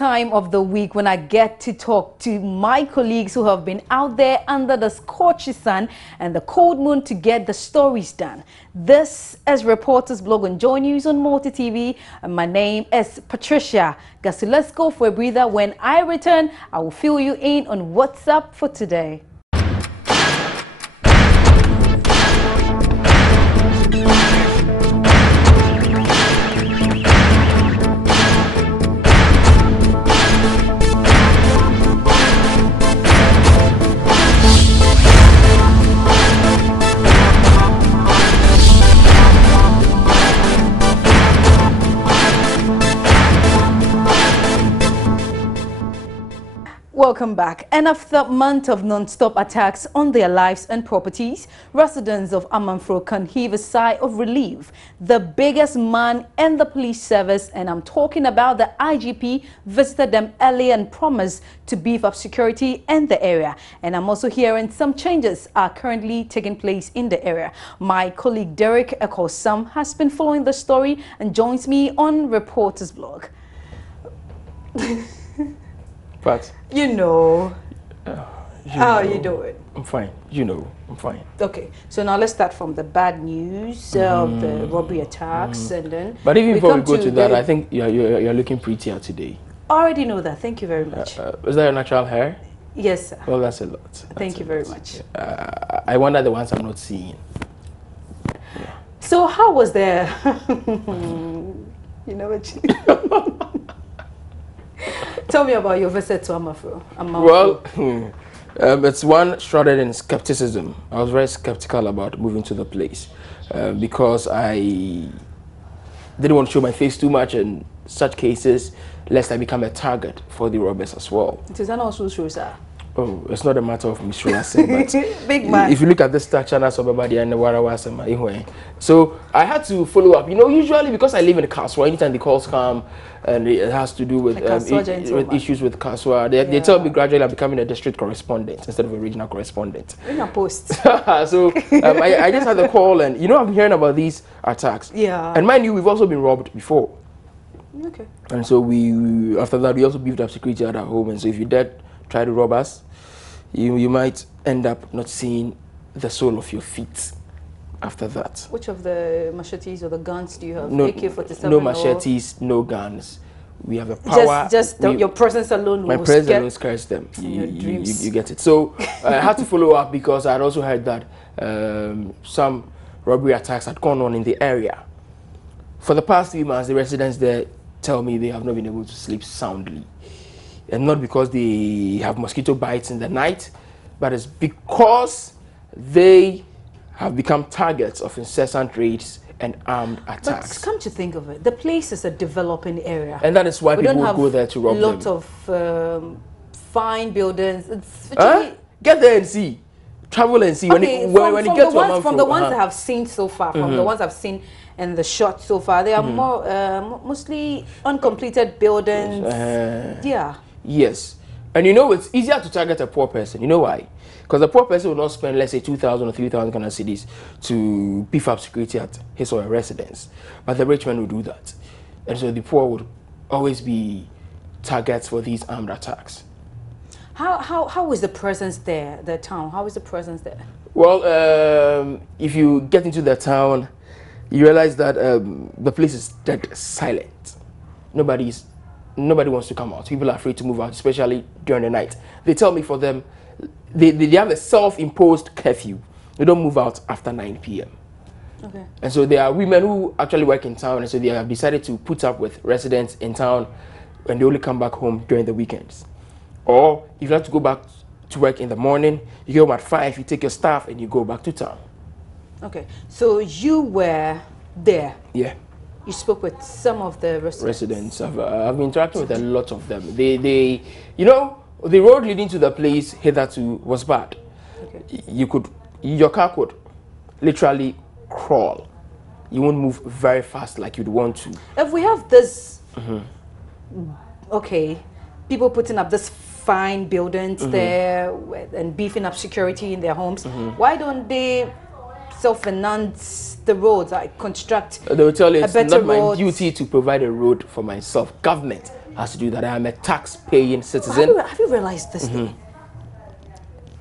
time of the week when I get to talk to my colleagues who have been out there under the scorching sun and the cold moon to get the stories done. This is Reporters Blog on Joy News on Multi TV, and my name is Patricia. So let's go for a breather. When I return, I will fill you in on what's up for today. Welcome back. And after a month of non-stop attacks on their lives and properties, residents of Amanfro can heave a sigh of relief. The biggest man in the police service, and I'm talking about the IGP, visited them early and promised to beef up security in the area. And I'm also hearing some changes are currently taking place in the area. My colleague Derek Ekosam has been following the story and joins me on Reporters Blog. But you know, how are you doing? I'm fine. You know, I'm fine. Okay, so now let's start from the bad news of the robbery attacks, and then. But even before we go to that, I think you're looking prettier today. I already know that. Thank you very much. Is that your natural hair? Yes, sir. Well, that's a lot. Thank you very much. I wonder the ones I'm not seeing. Yeah. So how was there? You know what? Tell me about your visit to Amanfro. Well, it's one shrouded in skepticism. I was very skeptical about moving to the place because I didn't want to show my face too much in such cases, lest I become a target for the robbers as well. It is not also true, sir. Oh, it's not a matter of misreacting, but big man. If you look at the structure, and the so I had to follow up. You know, usually because I live in Kaswa, anytime the calls come and it has to do with issues with Kaswa, they tell me gradually I'm becoming a district correspondent instead of a regional correspondent. In a post. So I just had the call, and you know, I'm hearing about these attacks. Yeah. And mind you, we've also been robbed before. Okay. And so after that, we also beefed up security at our home. And so if you dare try to rob us, you might end up not seeing the sole of your feet after that. Which of the machetes or the guns do you have? No, AK-47? No machetes, no guns. We have a power. Your presence alone. My presence alone scares them. You get it. So I had to follow up because I had also heard that some robbery attacks had gone on in the area. For the past 3 months, the residents there tell me they have not been able to sleep soundly. And not because they have mosquito bites in the night, but it's because they have become targets of incessant raids and armed attacks. But come to think of it, the place is a developing area. And that is why people go there to rob them. Lots of fine buildings. Get there and see. Travel and see. Okay, when you get to Amanfro, from the ones I have seen so far, from the ones I've seen in the shot so far, they are mostly uncompleted buildings. Yeah. Yes. And you know, it's easier to target a poor person. You know why? Because a poor person will not spend, let's say, 2,000 or 3,000 Ghana cedis to beef up security at his or her residence. But the rich man will do that. And so the poor would always be targets for these armed attacks. How is the presence there, the town? How is the presence there? Well, if you get into the town, you realize that the place is dead silent. Nobody wants to come out. People are afraid to move out, especially during the night. They tell me for them, they have a self-imposed curfew. They don't move out after 9 p.m. Okay. And so there are women who actually work in town, and so they have decided to put up with residents in town, and they only come back home during the weekends. Or if you have to go back to work in the morning, you go home at 5, you take your staff, and you go back to town. Okay. So you were there. Yeah. You spoke with some of the residents. I've been interacting with a lot of them. They, you know, the road leading to the place hitherto was bad. Okay. Your car could literally crawl. You won't move very fast like you'd want to. If we have this, okay, people putting up this fine buildings there and beefing up security in their homes, why don't they self-finance the roads, like construct they will tell you it's not my duty to provide a road for myself. Government has to do that. I am a tax-paying citizen. Have you realized this thing?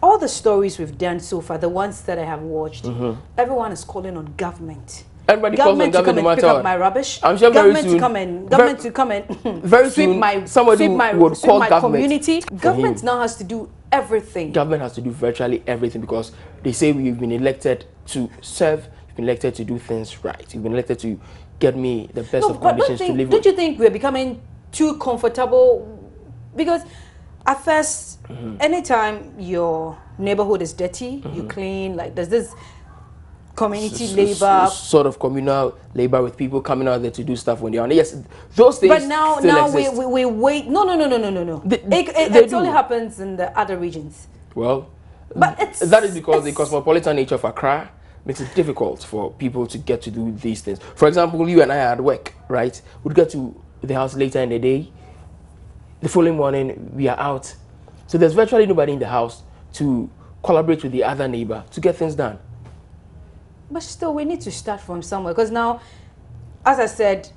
All the stories we've done so far, the ones that I have watched, everyone is calling on government. Everybody calls on government to pick up my rubbish. I'm sure government very soon, government to come and very soon, somebody would call my government. Community. Government now has to do everything. Government has to do virtually everything because they say we've been elected to serve, we've been elected to do things right, we've been elected to get me the best of conditions to live. Don't you think we're becoming too comfortable? Because at first, anytime your neighborhood is dirty, you clean, like there's this community labor. Sort of communal labor with people coming out there to do stuff when they're on. Yes, those things. But now we wait. No. It only happens in the other regions. Well, but that is because the cosmopolitan nature of Accra makes it difficult for people to get to do these things. For example, you and I are at work, right? We'd get to the house later in the day. The following morning, we are out. So there's virtually nobody in the house to collaborate with the other neighbor to get things done. But still, we need to start from somewhere. Because now, as I said,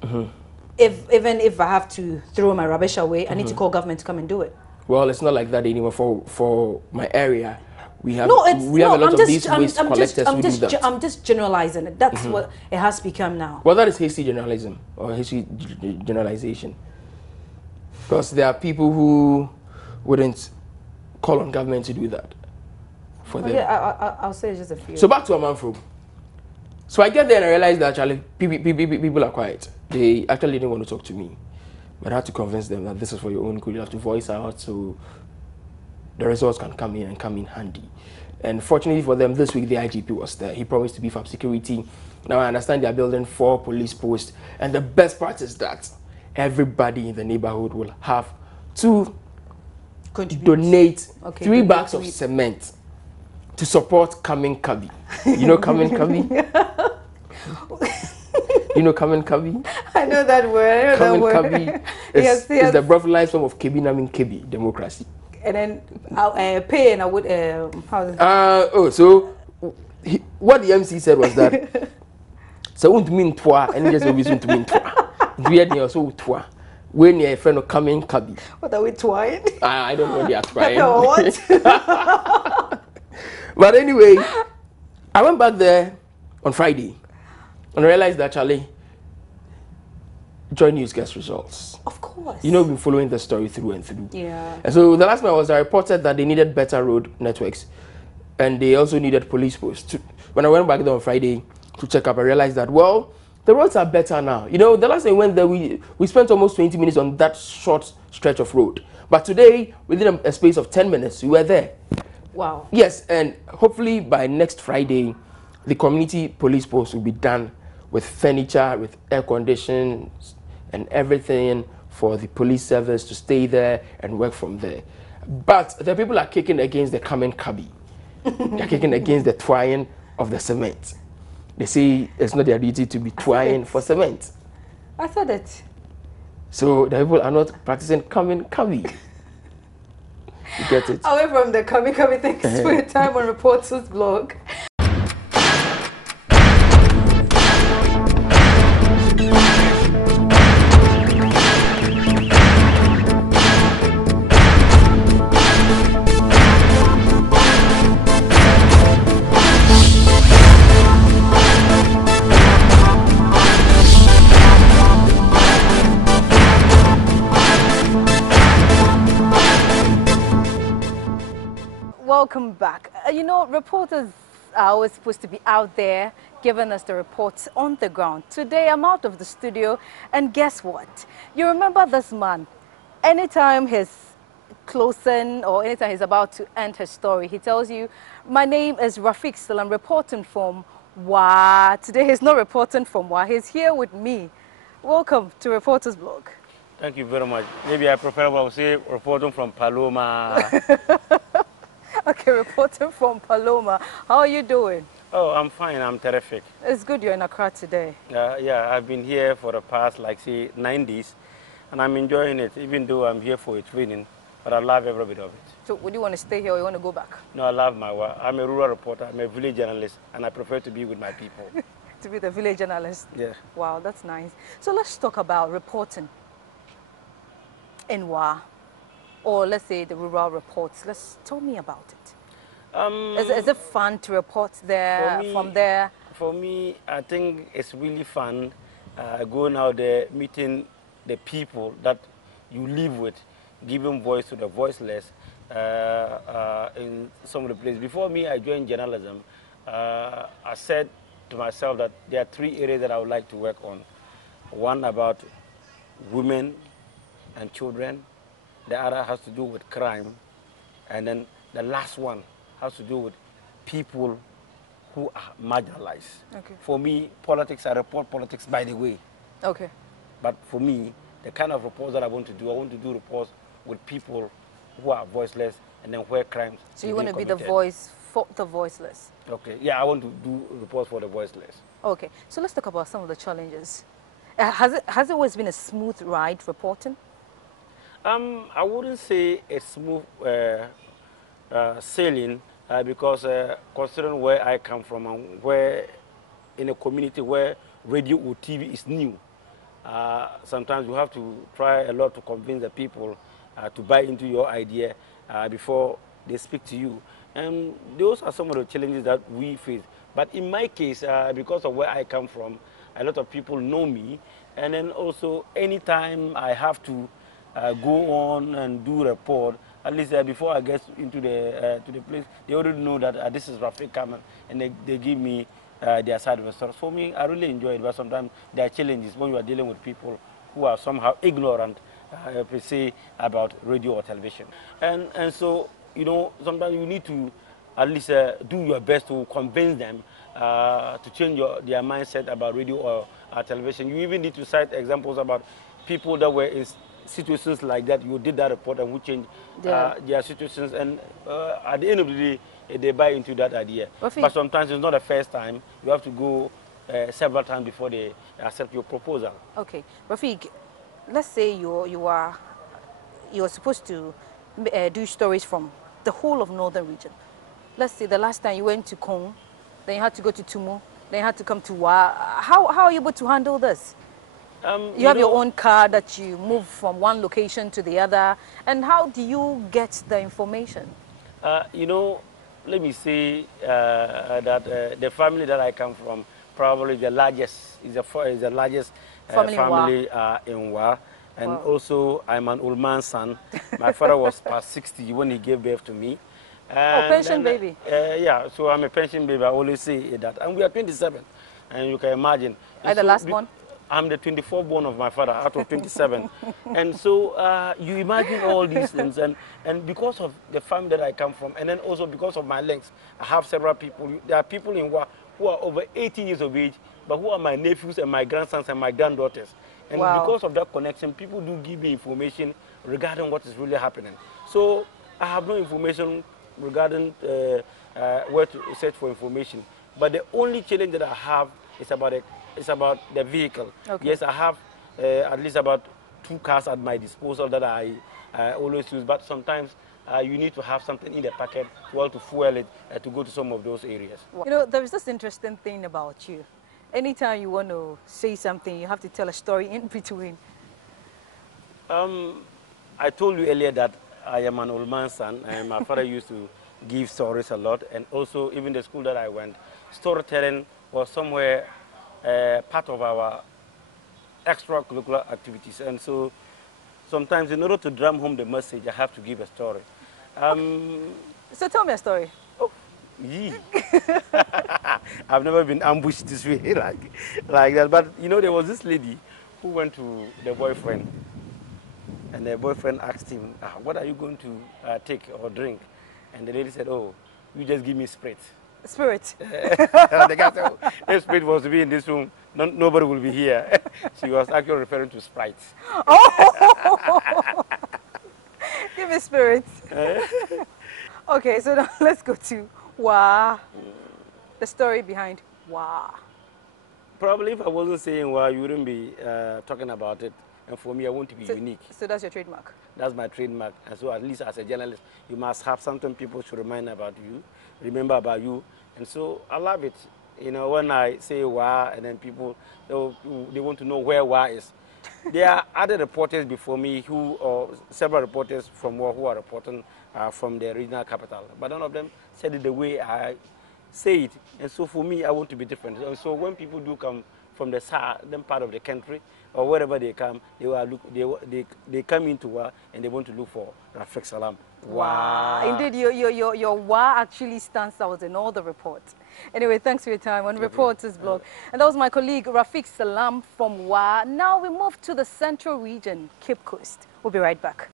even if I have to throw my rubbish away, I need to call government to come and do it. Well, it's not like that anymore. For my area, we have a lot of these waste collectors who do that. I'm just generalizing it. That's what it has become now. Well, that is hasty journalism or hasty generalization. Because there are people who wouldn't call on government to do that for them. Yeah, I'll say just a few. So back to Amanfro. So I get there and I realized that actually people are quiet. They actually didn't want to talk to me. But I had to convince them that this is for your own good. You have to voice out so the results can come in handy. And fortunately for them, this week the IGP was there. He promised to beef up security. Now I understand they are building 4 police posts. And the best part is that everybody in the neighborhood will have to donate 3 bags of cement to support Kamin Kabi. You know Kamin Kabi? You know Kamin Kabi? I know that word. Kamin Kabi is the breathalyzed form of Kebi Namin Kebi, democracy. And then pay and I would how so what the MC said was that so won't mean twa and just always won't mean twa. We had also twa. When your friend of Kamin Kabi. What are we trying? I don't know they are trying. What? But anyway, I went back there on Friday and realized that Charlie, Joy News gets results. Of course. You know, we've been following the story through and through. Yeah. And so the last time I reported that they needed better road networks and they also needed police posts. When I went back there on Friday to check up, I realized that, well, the roads are better now. You know, the last time we went there, we spent almost 20 minutes on that short stretch of road. But today, within a space of 10 minutes, we were there. Wow. Yes, and hopefully by next Friday, the community police post will be done with furniture, with air conditions and everything for the police service to stay there and work from there. But the people are kicking against the Kamin Kabi. They're kicking against the twine of the cement. They say it's not their duty to be twine for cement. I thought it. So the people are not practicing Kamin Kabi. You get it? Away from the Kamin Kabi, thanks for your time on Reporters Blog. Welcome back. You know, reporters are always supposed to be out there giving us the reports on the ground. Today, I'm out of the studio, and guess what? You remember this man? Anytime he's closing or anytime he's about to end his story, he tells you, my name is Rafiq, still I'm reporting from WA. Today, he's not reporting from WA. He's here with me. Welcome to Reporters Blog. Thank you very much. Maybe I prefer what I would say reporting from Paloma. Okay, reporting from Paloma. How are you doing? Oh, I'm fine. I'm terrific. It's good you're in Accra today. Yeah, I've been here for the past, like, say, 9 days, and I'm enjoying it, even though I'm here for a training, but I love every bit of it. So would you want to stay here or you want to go back? No, I love my work. I'm a rural reporter. I'm a village journalist, and I prefer to be with my people. To be the village journalist? Yeah. Wow, that's nice. So let's talk about reporting. in WA, or let's say the rural reports? Tell me about it. Is it fun to report there, from there? For me, I think it's really fun going out there, meeting the people that you live with, giving voice to the voiceless in some of the places. Before me, I joined journalism. I said to myself that there are 3 areas that I would like to work on. One about women and children. The other has to do with crime. And then the last one has to do with people who are marginalized. Okay. For me, politics, I report politics by the way. Okay. But for me, the kind of reports that I want to do reports with people who are voiceless and then where crimes. So you want to be the voice for the voiceless? Okay. Yeah, I want to do reports for the voiceless. Okay. So let's talk about some of the challenges. Has it always been a smooth ride reporting? I wouldn't say it's smooth sailing because considering where I come from and where in a community where radio or TV is new, sometimes you have to try a lot to convince the people to buy into your idea before they speak to you. And those are some of the challenges that we face. But in my case, because of where I come from, a lot of people know me. And then also, anytime I have to go on and do report, at least before I get into the place, they already know that this is Rafiq Kamal, and they give me their side of the story. For me, I really enjoy it, but sometimes there are challenges when you are dealing with people who are somehow ignorant, per se, about radio or television. And so, you know, sometimes you need to at least do your best to convince them to change their mindset about radio or television. You even need to cite examples about people that were in situations like that. You did that report and who changed their situations. And at the end of the day, they buy into that idea. Rafiq, but sometimes it's not the first time. You have to go several times before they accept your proposal. Okay. Rafiq, let's say you're supposed to do stories from the whole of northern region. Let's say the last time you went to Kong, then you had to go to Tumu, then you had to come to Wa. How are you able to handle this? You have your own car that you move from one location to the other. And how do you get the information? You know, let me say that the family that I come from, probably the largest, is the largest family in Wa. And also, I'm an old man's son. My father was past 60 when he gave birth to me. Pension baby. Yeah, so I'm a pension baby. I always say that. And we are 27. And you can imagine. Are the last born? I'm the 24th born of my father out of 27. And so you imagine all these things. And because of the family that I come from, and then also because of my lengths, I have several people. There are people in Wa who are over 18 years of age, but who are my nephews and my grandsons and my granddaughters. And because of that connection, people do give me information regarding what is really happening. So I have no information regarding where to search for information. But the only challenge that I have is about the vehicle. Okay. Yes, I have at least about 2 cars at my disposal that I always use. But sometimes you need to have something in the packet to fuel it to go to some of those areas. You know, there is this interesting thing about you. Anytime you want to say something, you have to tell a story in between. I told you earlier that I am an old man's son, and my father used to give stories a lot. And also, even the school that I went, storytelling was somewhere part of our extracurricular activities. And so sometimes in order to drum home the message, I have to give a story. So tell me a story. Oh, yeah. I've never been ambushed this way like that. But, you know, there was this lady who went to the boyfriend. And the boyfriend asked him, what are you going to take or drink? And the lady said, oh, you just give me Sprite. Spirit. The guy said, oh, if Sprite was to be in this room, nobody will be here. She was actually referring to Sprite. Oh! Give me Spirit. Okay, so now let's go to Wa. The story behind Wa. Probably if I wasn't saying Wa, you wouldn't be talking about it. And for me, I want to be unique. So that's your trademark? That's my trademark. And so at least as a journalist, you must have something people should remember about you. And so I love it. You know, when I say Wa, and then people, they want to know where Wa is. There are other reporters before me or several reporters from who are reporting from the regional capital. But none of them said it the way I say it. And so for me, I want to be different. And so when people do come from the southern part of the country or wherever they come, they come into WA and they want to look for Rafiq Salam. Wow. Indeed, your WA actually stands out in all the reports. Anyway, thanks for your time on Reporters Blog. And that was my colleague Rafiq Salam from WA. Now we move to the central region, Cape Coast. We'll be right back.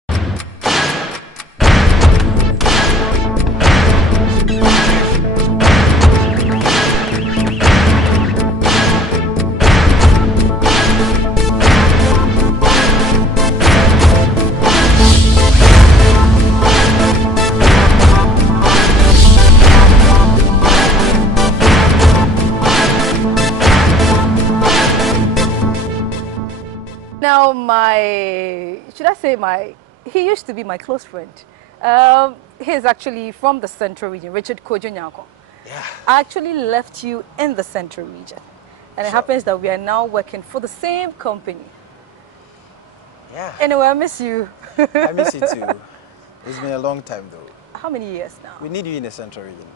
Now, he used to be my close friend. He's actually from the central region, Richard Kojo Nyako. Yeah. I actually left you in the central region. And it happens that we are now working for the same company. Yeah. Anyway, I miss you. I miss you too. It's been a long time though. How many years now? We need you in the central region.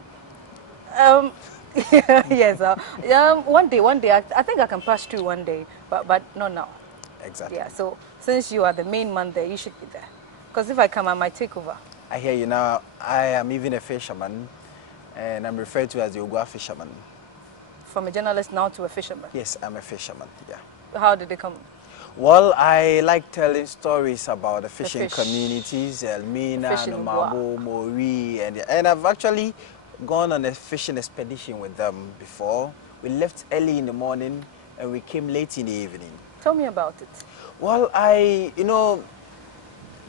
Yes. One day, I think I can pass through one day, but not now. Exactly. Yeah, so since you are the main man there, you should be there. Because if I come, I might take over. I hear you now. I am even a fisherman, and I'm referred to as the Ogua fisherman. From a journalist now to a fisherman? Yes, I'm a fisherman, yeah. How did they come? Well, I like telling stories about the fishing communities, Elmina, Nomabo, Mori, and I've actually gone on a fishing expedition with them before. We left early in the morning, and we came late in the evening. Tell me about it. Well,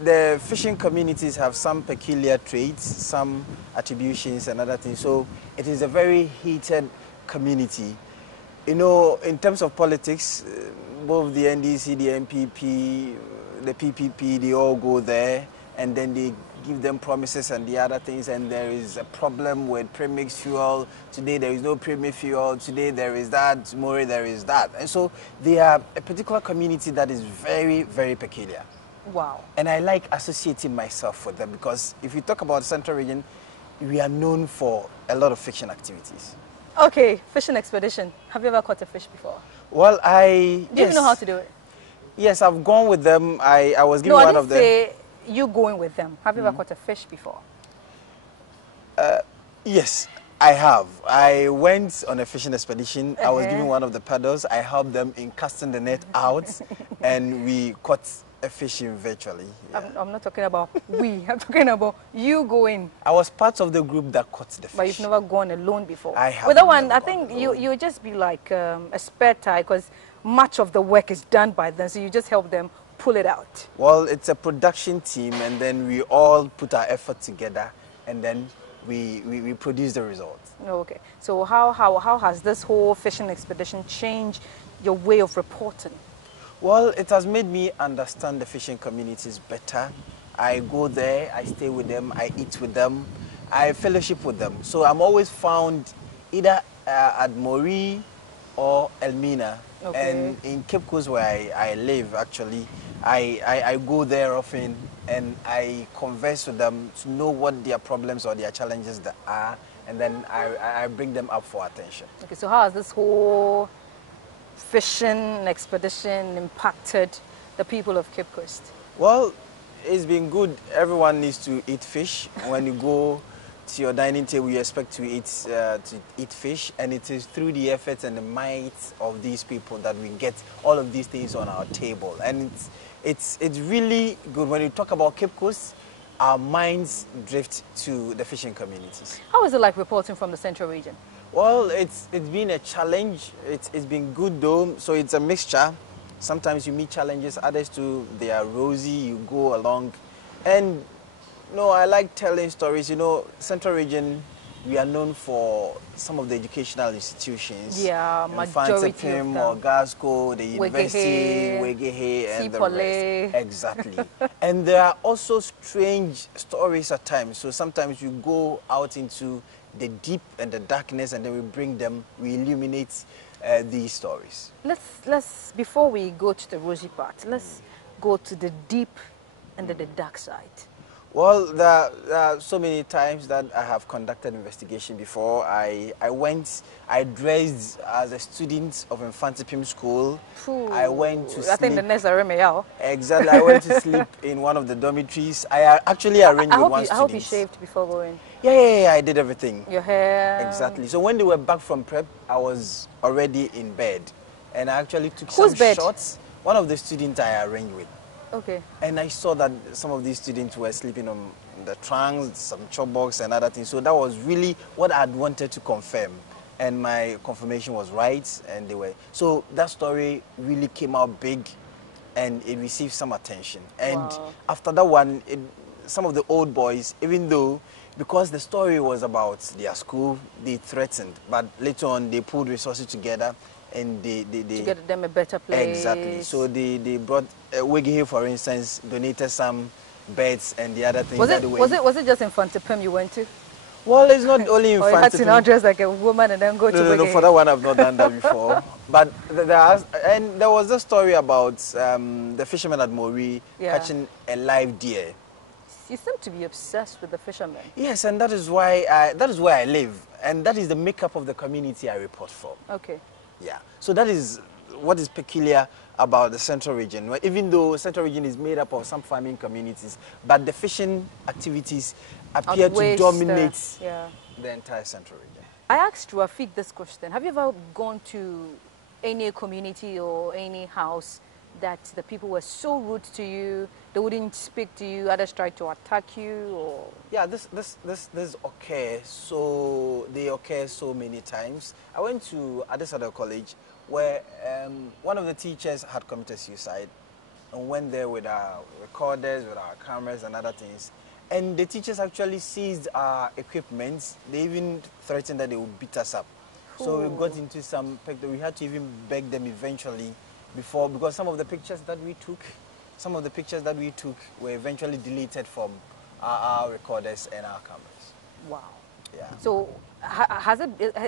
the fishing communities have some peculiar traits, some attributions and other things. So it is a very heated community. In terms of politics, both the NDC, the NPP, the PPP, they all go there and then they give them promises and the other things, and there is a problem with premixed fuel. Today there is no premixed fuel. Today there is that. Tomorrow there is that. And so they are a particular community that is very, very peculiar. Wow. And I like associating myself with them because if you talk about the central region, we are known for a lot of fishing activities. Okay, fishing expedition. Have you ever caught a fish before? Well, Do you even know how to do it? Yes, I've gone with them. I was given one of them. Say you going with them. Have you ever caught a fish before? Yes, I have. I went on a fishing expedition. I was given one of the paddles. I helped them in casting the net out, and we caught a fish in virtually. Yeah. I'm not talking about we. I'm talking about you going. I was part of the group that caught the fish. But you've never gone alone before. I have. With that one, I think you would just be like a spare tire because much of the work is done by them. So you just help them pull it out. Well, it's a production team, and then we all put our effort together, and then we produce the results. Okay. So how has this whole fishing expedition changed your way of reporting? Well, it has made me understand the fishing communities better. I go there, I stay with them, I eat with them, I fellowship with them. So I'm always found either at Mori or Elmina. Okay. And in Cape Coast where I live, actually, I go there often and I converse with them to know what their problems or their challenges there are, and then I bring them up for attention. Okay, so how has this whole fishing expedition impacted the people of Cape Coast? Well, it's been good. Everyone needs to eat fish. When you go to your dining table, you expect to eat fish, and it is through the efforts and the might of these people that we get all of these things on our table. And it's really good. When you talk about Cape Coast, our minds drift to the fishing communities. How is it like reporting from the central region? Well, it's been a challenge. It's been good though. So it's a mixture. Sometimes you meet challenges, others too, they are rosy, you go along. And I like telling stories. Central region, we are known for some of the educational institutions. Yeah, majority of them. Or Glasgow, the university, Wegehe, and the rest. Exactly. And there are also strange stories at times. So sometimes you go out into the deep and the darkness, and then we bring them, we illuminate these stories. Let's before we go to the rosy part, let's go to the deep and the dark side. Well, there are so many times that I have conducted investigation before. I dressed as a student of Infante Pim School. Ooh, I went to sleep. I think the next Aremeyao. Exactly. I went to sleep in one of the dormitories. I actually arranged with one student. I hope you shaved before going. Yeah, I did everything. Your hair. Exactly. So when they were back from prep, I was already in bed. And I actually took some shots. One of the students I arranged with. Okay. And I saw that some of these students were sleeping on the trunks, some chop box and other things. So that was really what I'd wanted to confirm. And my confirmation was right. And they were. So that story really came out big and it received some attention. And after that one, some of the old boys, even though, because the story was about their school, they threatened. But later on, they pulled resources together. And they to get them a better place. Exactly. So they brought Wiggy, for instance, donated some beds and the other things. Was it just Infante Pim you went to? Well, it's not only Infante Pim. Or you had to now dress like a woman and then go to Wiggy? No, for that one I've not done that before. But there was a story about the fishermen at Mori catching a live deer. You seem to be obsessed with the fishermen. Yes, and that is why where I live, and that is the makeup of the community I report for. Okay. Yeah, so that is what is peculiar about the Central Region. Even though the Central Region is made up of some farming communities, but the fishing activities appear to dominate the entire Central Region. I asked Rafik this question. Have you ever gone to any community or any house that the people were so rude to you, they wouldn't speak to you, others tried to attack you? Or? Yeah, this occurs. So they occur so many times. I went to Adesada College where one of the teachers had committed suicide and went there with our recorders, with our cameras and other things. And the teachers actually seized our equipment. They even threatened that they would beat us up. Ooh. So we got into some, we had to even beg them eventually because some of the pictures that we took were eventually deleted from our recorders and our cameras. Wow. Yeah. So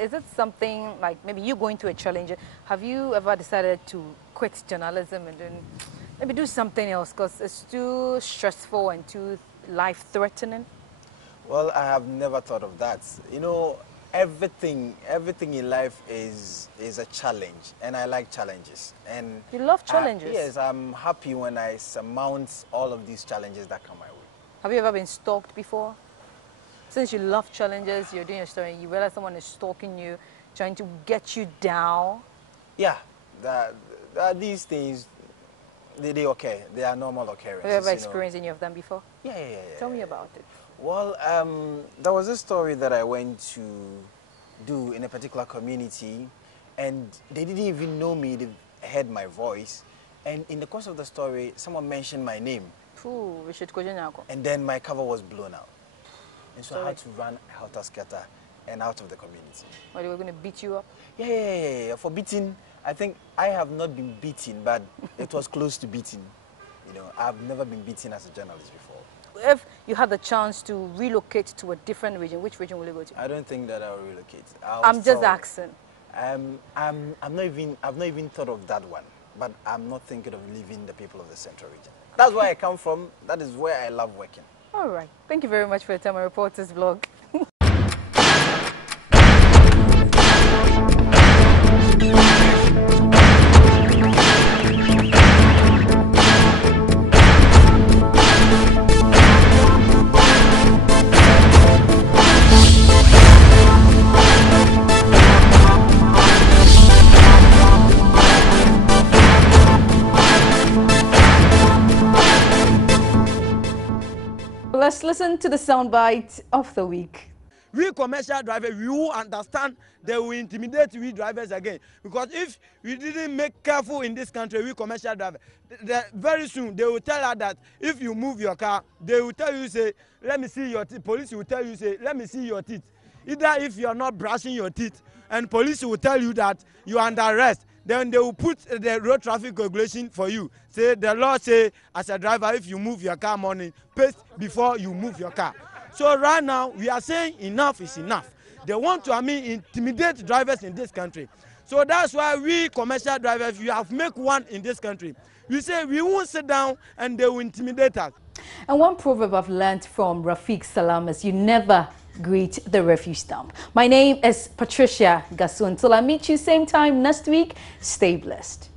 is it something like maybe you going to a challenge? Have you ever decided to quit journalism and then maybe do something else because it's too stressful and too life-threatening? Well, I have never thought of that. You know, everything in life is a challenge, and I like challenges. And you love challenges? Yes, I'm happy when I surmount all of these challenges that come my way. Have you ever been stalked before? Since you love challenges, you're doing a story, and you realize someone is stalking you, trying to get you down? Yeah, these things, they occur. They are normal occurrences. Have you ever experienced any of them before? Yeah. Tell me about it. Well, there was a story that I went to do in a particular community, and they didn't even know me. They heard my voice, and in the course of the story, someone mentioned my name. Ooh, and then my cover was blown out, and so I had to run helter-skelter and out of the community. Or they were going to beat you up? Yeah. For beating, I think I have not been beaten, but it was close to beating. You know, I've never been beaten as a journalist before. If you had the chance to relocate to a different region, which region will you go to? I don't think that I'll relocate. I'm just asking. I've not even thought of that one, but I'm not thinking of leaving the people of the Central Region. That's where I come from. That is where I love working. All right. Thank you very much for your time on Reporters Vlog. Let's listen to the soundbite of the week. We commercial drivers, we will understand they will intimidate we drivers again. Because if we didn't make careful in this country, we commercial drivers, very soon they will tell us that if you move your car, they will tell you, say, let me see your teeth. Police will tell you, say, let me see your teeth. Either if you are not brushing your teeth, and police will tell you that you are under arrest, then they will put the road traffic regulation for you. Say the law say as a driver, if you move your car morning, pace before you move your car. So right now we are saying enough is enough. They want to intimidate drivers in this country. So that's why we commercial drivers, we have make one in this country. We say we won't sit down and they will intimidate us. And one proverb I've learned from Rafiq Salam is you never greet the refuse dump. My name is Patricia Gasu. Until I meet you same time next week, stay blessed.